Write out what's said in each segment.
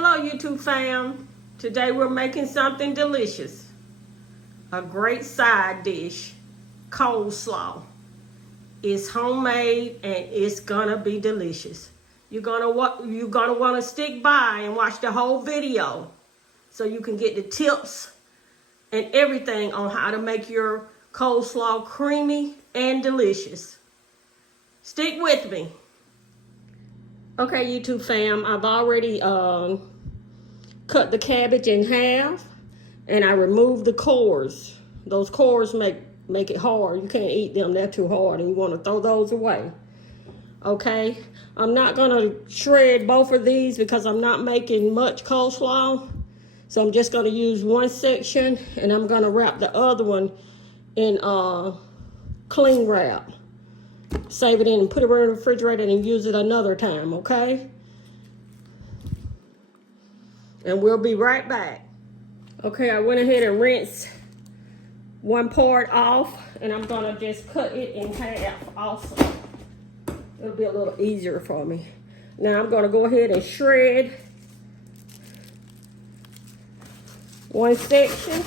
Hello YouTube fam. Today we're making something delicious. A great side dish, coleslaw. It's homemade and it's gonna be delicious. You're gonna want to stick by and watch the whole video so you can get the tips and everything on how to make your coleslaw creamy and delicious. Stick with me. Okay, YouTube fam, I've already cut the cabbage in half and I removed the cores. Those cores make it hard. You can't eat them, they're too hard and you want to throw those away. Okay, I'm not gonna shred both of these because I'm not making much coleslaw. So I'm just gonna use one section and I'm gonna wrap the other one in cling wrap. Save it in and put it in the refrigerator and use it another time, okay? And we'll be right back. Okay, I went ahead and rinsed one part off and I'm gonna just cut it in half also. It'll be a little easier for me. Now I'm gonna go ahead and shred one section.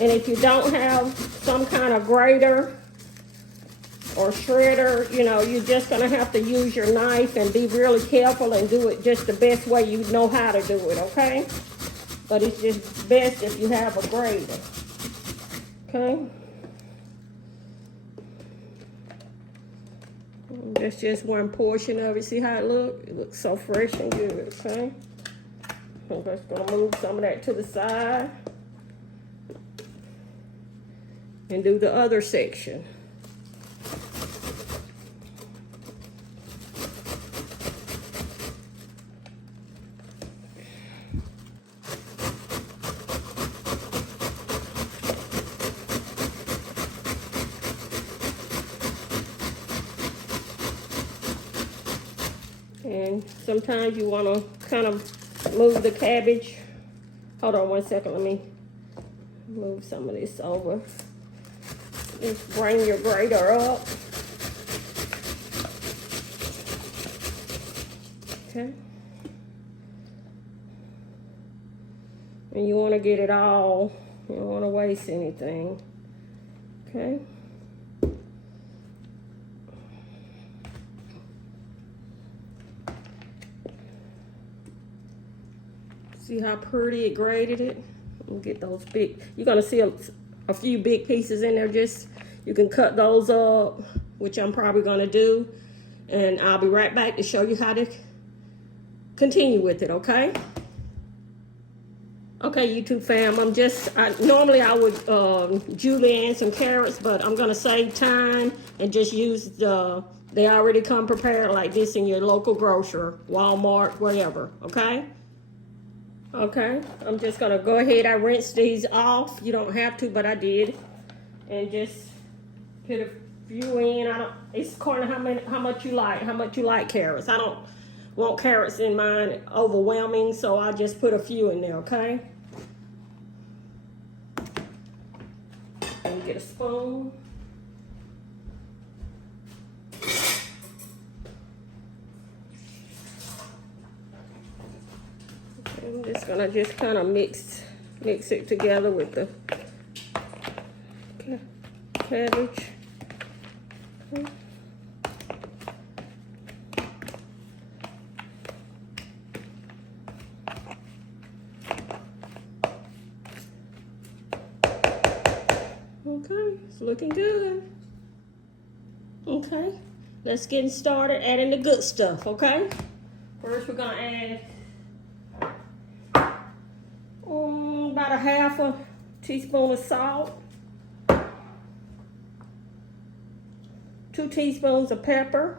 And if you don't have some kind of grater or shredder, you know, you're just gonna have to use your knife and be really careful and do it just the best way you know how to do it, okay? But it's just best if you have a grater, okay? That's just one portion of it. See how it looks? It looks so fresh and good, okay? I'm just gonna move some of that to the side and do the other section. And sometimes you want to kind of move the cabbage. Hold on one second, let me move some of this over. Just bring your grater up. Okay. And you want to get it all. You don't want to waste anything. Okay. See how pretty it grated it? We'll get those big. You're going to see a few big pieces in there. Just you can cut those up, which I'm probably going to do, and I'll be right back to show you how to continue with it, okay? Okay, YouTube fam, normally I would julienne some carrots, but I'm going to save time and just use they already come prepared like this in your local grocer, Walmart, whatever, okay? Okay, I'm just gonna go ahead. I rinsed these off. You don't have to, but I did, and just put a few in. It's according to how much you like carrots. I don't want carrots in mine overwhelming, so I just put a few in there. Okay. And get a spoon. I'm just gonna kind of mix it together with the cabbage. Okay, it's looking good. Okay, let's get started adding the good stuff, okay? First we're gonna add about a half a teaspoon of salt, 2 teaspoons of pepper,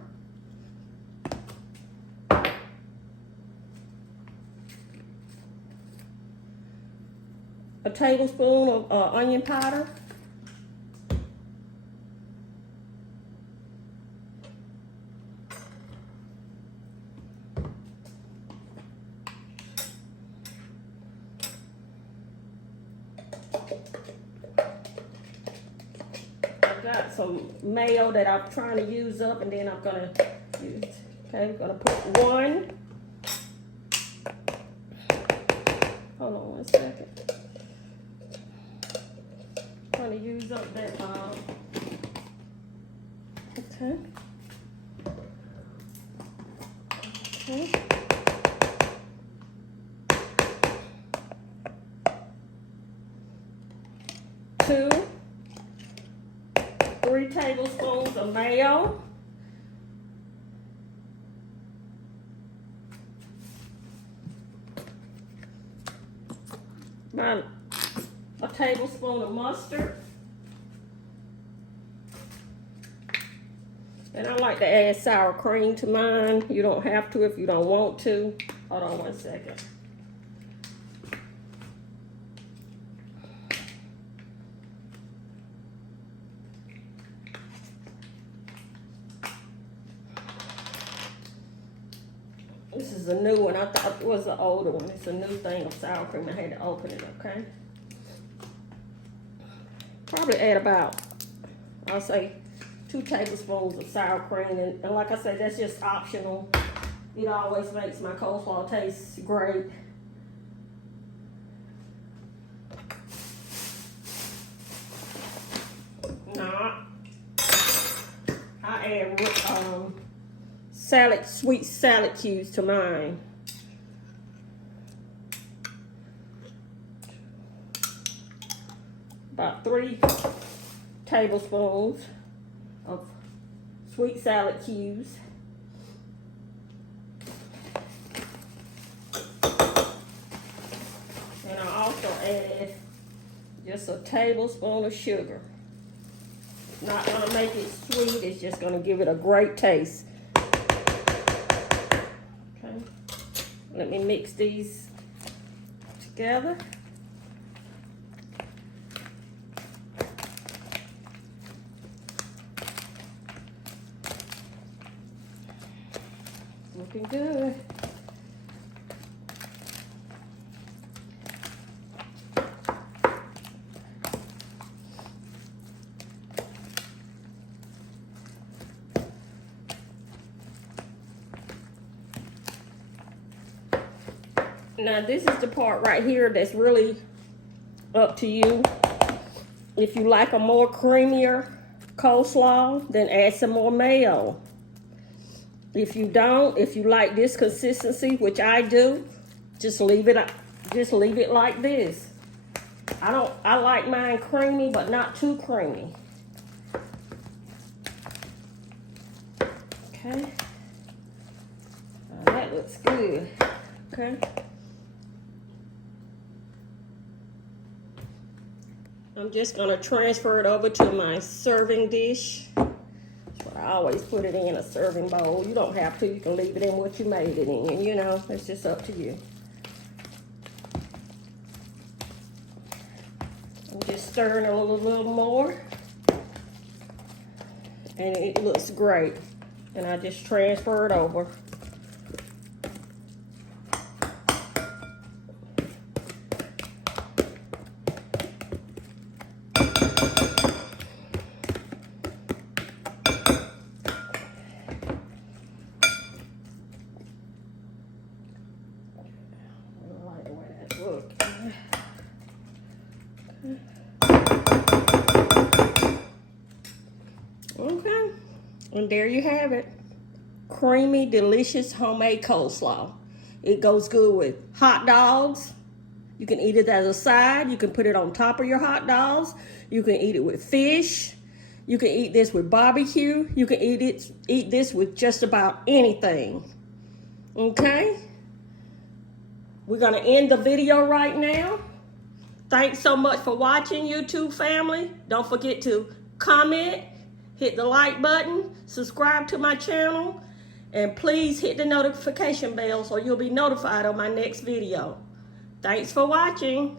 a tablespoon of onion powder, got some mayo that I'm trying to use up, and then I'm gonna use, okay, I'm gonna put one. Hold on 1 second. I'm gonna use up that, okay. Okay. 2, 3 tablespoons of mayo. About a tablespoon of mustard. And I like to add sour cream to mine. You don't have to if you don't want to. Hold on 1 second. This is a new one. I thought it was an older one. It's a new thing of sour cream. I had to open it, okay? Probably add about, I'll say, 2 tablespoons of sour cream. And like I said, that's just optional. It always makes my coleslaw taste great. Now, I add sweet salad cubes to mine. About 3 tablespoons of sweet salad cubes. And I also add just a tablespoon of sugar. Not gonna make it sweet, it's just gonna give it a great taste. Okay, let me mix these together. Looking good. Now this is the part right here that's really up to you. If you like a more creamier coleslaw, then add some more mayo. If you don't, if you like this consistency, which I do, just leave it like this. I like mine creamy, but not too creamy. Okay. That looks good. Okay. I'm just gonna transfer it over to my serving dish. I always put it in a serving bowl. You don't have to. You can leave it in what you made it in. You know, it's just up to you. I'm just stirring a little more. And it looks great. And I just transfer it over. Okay, and there you have it. Creamy, delicious homemade coleslaw. It goes good with hot dogs. You can eat it as a side. You can put it on top of your hot dogs. You can eat it with fish. You can eat this with barbecue. You can eat this with just about anything. Okay? We're gonna end the video right now. Thanks so much for watching, YouTube family. Don't forget to comment, hit the like button, subscribe to my channel, and please hit the notification bell so you'll be notified of my next video. Thanks for watching.